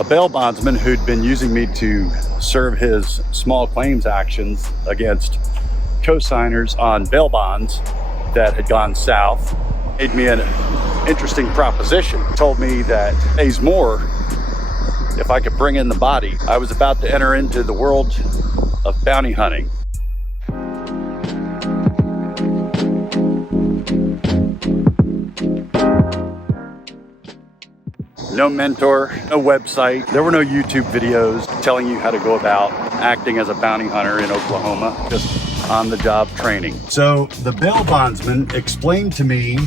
a bail bondsman who'd been using me to serve his small claims actions against co-signers on bail bonds that had gone south made me an interesting proposition. Told me that it pays more if I could bring in the body. I was about to enter into the world of bounty hunting. No mentor, no website. There were no YouTube videos telling you how to go about acting as a bounty hunter in Oklahoma. Just on-the-job training. So the bail bondsman explained to me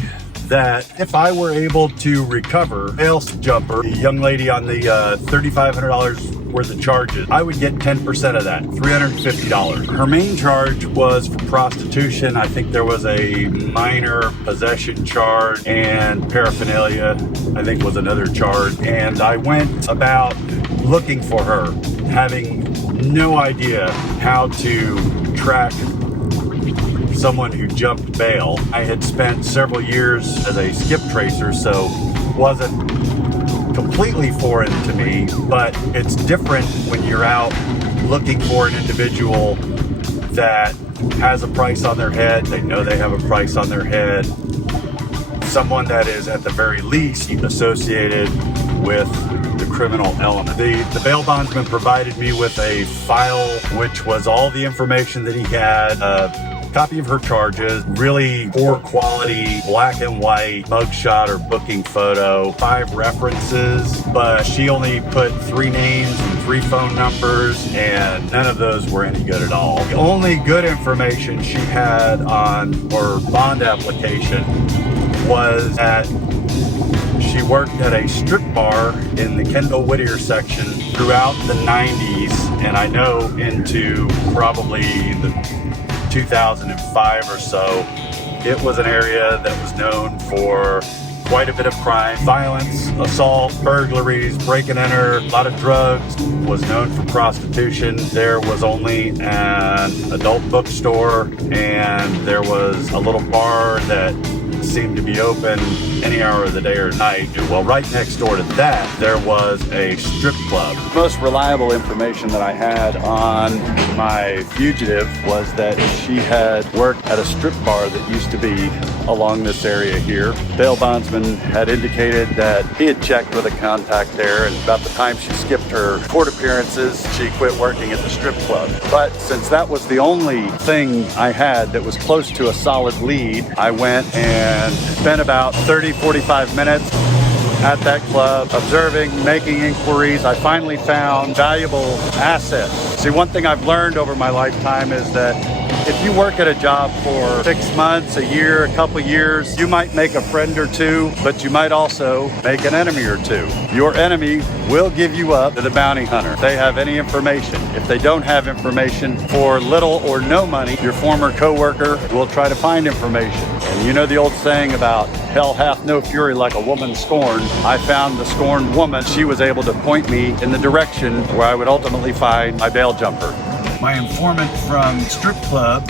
that if I were able to recover bail jumper, the young lady on the $3,500 worth of charges, I would get 10% of that, $350. Her main charge was for prostitution. I think there was a minor possession charge, and paraphernalia, I think, was another charge. And I went about looking for her, having no idea how to track someone who jumped bail. I had spent several years as a skip tracer, so wasn't completely foreign to me, but it's different when you're out looking for an individual that has a price on their head. They know they have a price on their head. Someone that is at the very least associated with the criminal element. The bail bondsman provided me with a file which was all the information that he had, copy of her charges, really poor quality black and white mugshot or booking photo, 5 references, but she only put 3 names and 3 phone numbers, and none of those were any good at all. The only good information she had on her bond application was that she worked at a strip bar in the Kendall Whittier section throughout the 90s, and I know into probably the 2005 or so. It was an area that was known for quite a bit of crime, violence, assault, burglaries, break and enter, a lot of drugs, was known for prostitution. There was only an adult bookstore, and there was a little bar that seemed to be open any hour of the day or night. Well, right next door to that, there was a strip club. The most reliable information that I had on my fugitive was that she had worked at a strip bar that used to be along this area here. Bail bondsman had indicated that he had checked with a contact there, and about the time she skipped her court appearances, she quit working at the strip club. But since that was the only thing I had that was close to a solid lead, I went and spent about 30-45 minutes at that club, observing, making inquiries. I finally found valuable assets. See, one thing I've learned over my lifetime is that if you work at a job for 6 months, a year, a couple years, you might make a friend or two, but you might also make an enemy or two. Your enemy will give you up to the bounty hunter if they have any information. If they don't have information, for little or no money, your former coworker will try to find information. And you know the old saying about hell hath no fury like a woman scorned. I found the scorned woman. She was able to point me in the direction where I would ultimately find my bail jumper. My informant from strip club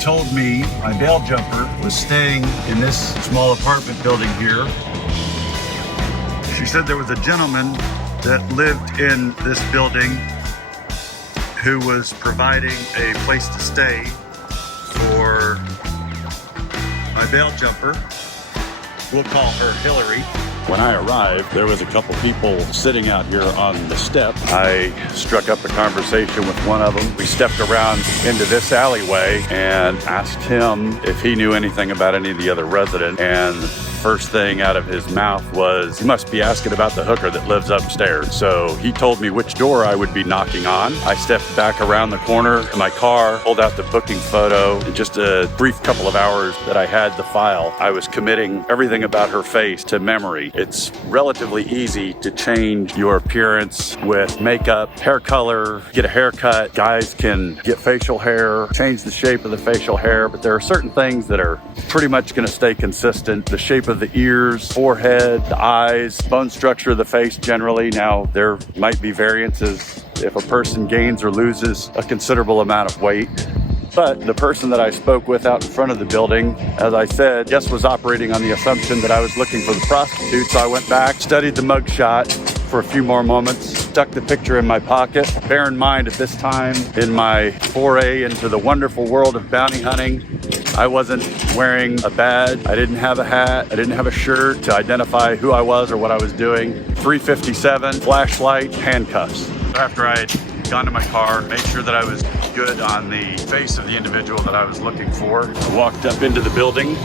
told me my bail jumper was staying in this small apartment building here. She said there was a gentleman that lived in this building who was providing a place to stay for my bail jumper. We'll call her Hillary. When I arrived, there was a couple people sitting out here on the step. I struck up a conversation with one of them. We stepped around into this alleyway and asked him if he knew anything about any of the other residents. And the first thing out of his mouth was, "You must be asking about the hooker that lives upstairs." So he told me which door I would be knocking on. I stepped back around the corner in my car, pulled out the booking photo. In just a brief couple of hours that I had the file, I was committing everything about her face to memory. It's relatively easy to change your appearance with makeup, hair color, get a haircut. Guys can get facial hair, change the shape of the facial hair, but there are certain things that are pretty much going to stay consistent. The shape of the ears, forehead, the eyes, bone structure of the face generally. Now, there might be variances if a person gains or loses a considerable amount of weight. But the person that I spoke with out in front of the building, as I said, was operating on the assumption that I was looking for the prostitute. So I went back, studied the mugshot, for a few more moments, stuck the picture in my pocket. Bear in mind, at this time in my foray into the wonderful world of bounty hunting, I wasn't wearing a badge. I didn't have a hat. I didn't have a shirt to identify who I was or what I was doing. 357, flashlight, handcuffs. After I had gone to my car, made sure that I was good on the face of the individual that I was looking for, I walked up into the building.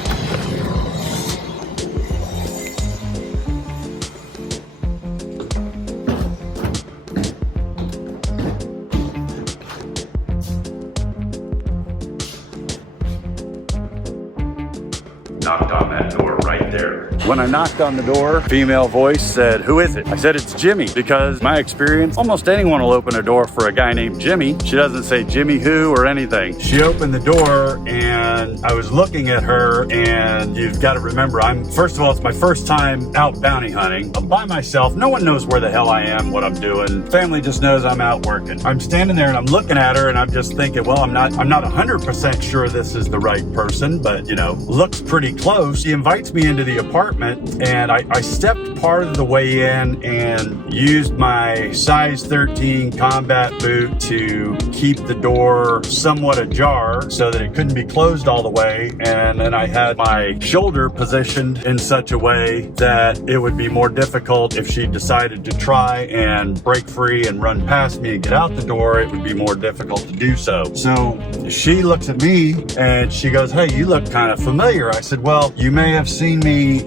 Knocked on that door right there. When I knocked on the door, female voice said, "Who is it?" I said, "It's Jimmy," because my experience, almost anyone will open a door for a guy named Jimmy. She doesn't say Jimmy who or anything. She opened the door and I was looking at her, and you've got to remember, first of all, it's my first time out bounty hunting. I'm by myself. No one knows where the hell I am, what I'm doing. Family just knows I'm out working. I'm standing there and I'm looking at her and I'm just thinking, well, I'm not 100% sure this is the right person, but you know, looks pretty close. She invites me into the apartment, and I stepped part of the way in and used my size 13 combat boot to keep the door somewhat ajar so that it couldn't be closed all the way. And then I had my shoulder positioned in such a way that it would be more difficult if she decided to try and break free and run past me and get out the door. It would be more difficult to do so. So she looks at me and she goes, "Hey, you look kind of familiar." I said, "Well, you may have seen me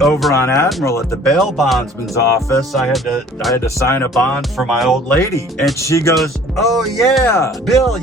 over on Admiral at the bail bondsman's office. I had to sign a bond for my old lady." And she goes, "Oh yeah, Bill,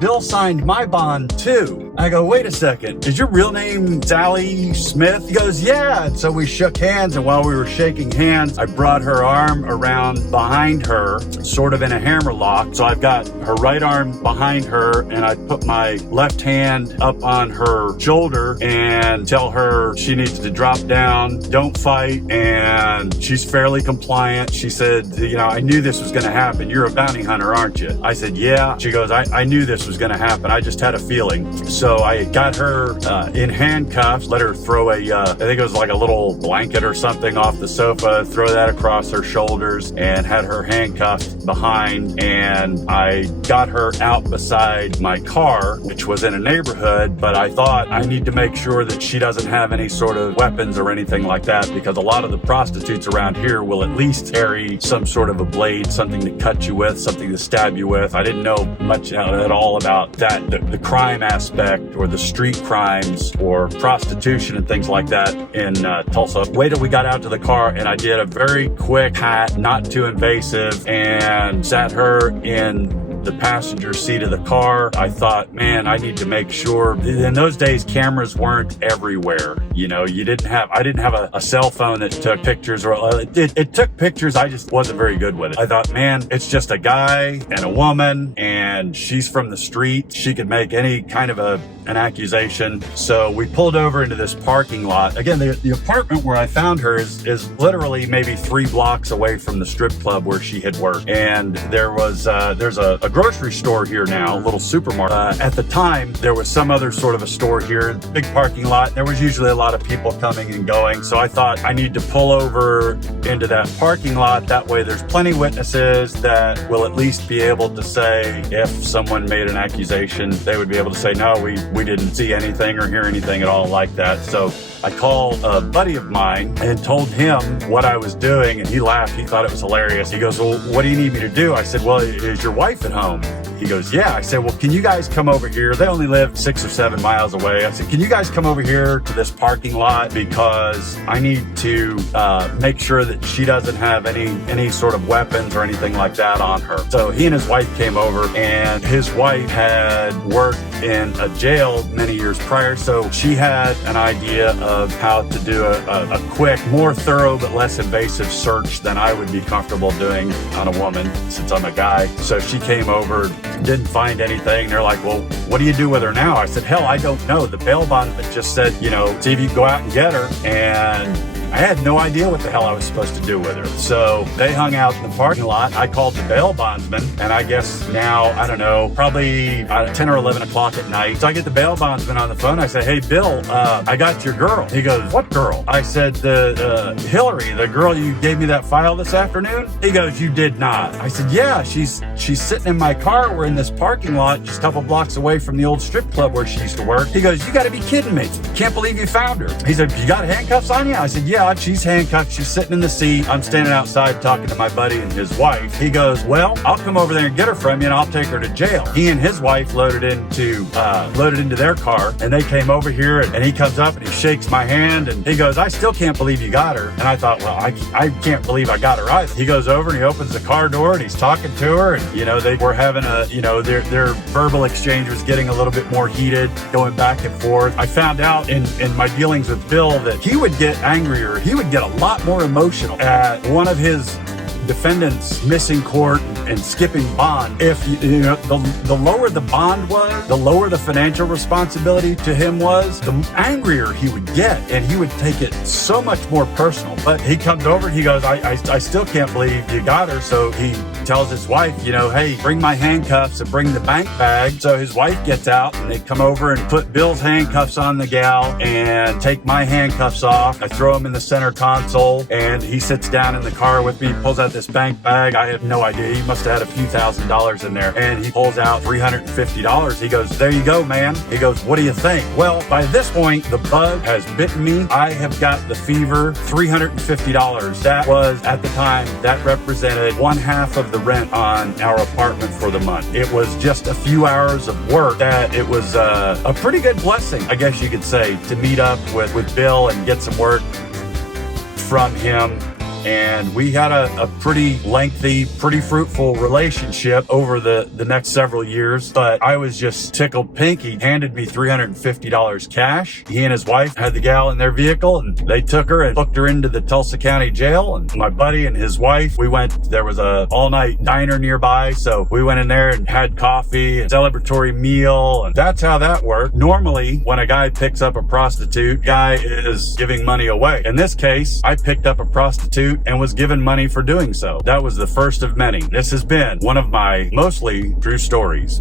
Bill signed my bond too." I go, "Wait a second, is your real name Sally Smith?" He goes, "Yeah." And so we shook hands, and while we were shaking hands, I brought her arm around behind her, sort of in a hammer lock. So I've got her right arm behind her, and I put my left hand up on her shoulder and tell her she needs to drop down, don't fight, and she's fairly compliant. She said, "You know, I knew this was going to happen. You're a bounty hunter, aren't you?" I said, "Yeah." She goes, I knew this was going to happen. I just had a feeling." So I got her in handcuffs, let her throw I think it was like a little blanket or something off the sofa, throw that across her shoulders, and had her handcuffed behind. And I got her out beside my car, which was in a neighborhood, but I thought I need to make sure that she doesn't have any sort of weapons or anything like that, because a lot of the prostitutes around here will at least carry some sort of a blade, something to cut you with, something to stab you with. I didn't know much at all about that, the crime aspect or the street crimes or prostitution and things like that in Tulsa. Wait till we got out to the car, and I did a very quick pat, not too invasive, and sat her in the passenger seat of the car. I thought, man, I need to make sure. In those days, cameras weren't everywhere. You know, I didn't have a cell phone that took pictures, or it took pictures. I just wasn't very good with it. I thought, man, it's just a guy and a woman, and she's from the street. She could make any kind of an accusation. So we pulled over into this parking lot. Again, the apartment where I found her is literally maybe 3 blocks away from the strip club where she had worked. And there's a grocery store here now, a little supermarket. At the time, there was some other sort of a store here, big parking lot. There was usually a lot of people coming and going. So I thought I need to pull over into that parking lot. That way there's plenty of witnesses that will at least be able to say, if someone made an accusation, they would be able to say, "No, we didn't see anything or hear anything at all like that." So I called a buddy of mine and told him what I was doing, and he laughed. He thought it was hilarious. He goes, "Well, what do you need me to do?" I said, "Well, is your wife at home?" He goes, "Yeah." I said, "Well, can you guys come over here?" They only live 6 or 7 miles away. I said, "Can you guys come over here to this parking lot, because I need to make sure that she doesn't have any sort of weapons or anything like that on her." So he and his wife came over, and his wife had worked in a jail many years prior, so she had an idea of how to do a quick, more thorough but less invasive search than I would be comfortable doing on a woman, since I'm a guy. So she came over, didn't find anything. They're like, "Well, what do you do with her now?" I said, "Hell, I don't know. The bail bondsman just said, you know, see if you can go out and get her." And I had no idea what the hell I was supposed to do with her. So they hung out in the parking lot. I called the bail bondsman, and I guess now, I don't know, probably 10 or 11 o'clock at night. So I get the bail bondsman on the phone. I say, hey, Bill, I got your girl. He goes, what girl? I said, the Hillary, the girl you gave me that file this afternoon. He goes, you did not. I said, yeah, she's sitting in my car. We're in this parking lot just a couple blocks away from the old strip club where she used to work. He goes, you gotta be kidding me. Can't believe you found her. He said, you got handcuffs on you? I said, yeah, she's handcuffed. She's sitting in the seat. I'm standing outside talking to my buddy and his wife. He goes, well, I'll come over there and get her from you and I'll take her to jail. He and his wife loaded into their car, and they came over here, and he comes up and he shakes my hand and he goes, I still can't believe you got her. And I thought, well, I can't believe I got her either. He goes over and he opens the car door and he's talking to her, and they were having their verbal exchange was getting a little bit more heated, going back and forth. I found out in my dealings with Bill that he would get angrier. He would get a lot more emotional at one of his defendants missing court and skipping bond. If the lower the bond was, the lower the financial responsibility to him was, the angrier he would get, and he would take it so much more personal. But he comes over, he goes, I still can't believe you got her. So he tells his wife, hey, bring my handcuffs and bring the bank bag. So his wife gets out and they come over and put Bill's handcuffs on the gal and take my handcuffs off. I throw him in the center console and he sits down in the car with me, pulls out this bank bag. I have no idea. He must have had a few $1,000s in there, and he pulls out $350. He goes, there you go, man. He goes, what do you think? Well, by this point, the bug has bitten me. I have got the fever. $350. That was, at the time, that represented one half of the rent on our apartment for the month. It was just a few hours of work that it was a pretty good blessing, I guess you could say, to meet up with Bill and get some work from him. And we had a pretty lengthy, pretty fruitful relationship over the next several years. But I was just tickled pink. He handed me $350 cash. He and his wife had the gal in their vehicle, and they took her and booked her into the Tulsa County Jail. And my buddy and his wife, there was a all-night diner nearby. So we went in there and had coffee, a celebratory meal. And that's how that worked. Normally, when a guy picks up a prostitute, guy is giving money away. In this case, I picked up a prostitute and was given money for doing so. That was the first of many. This has been one of my mostly true stories.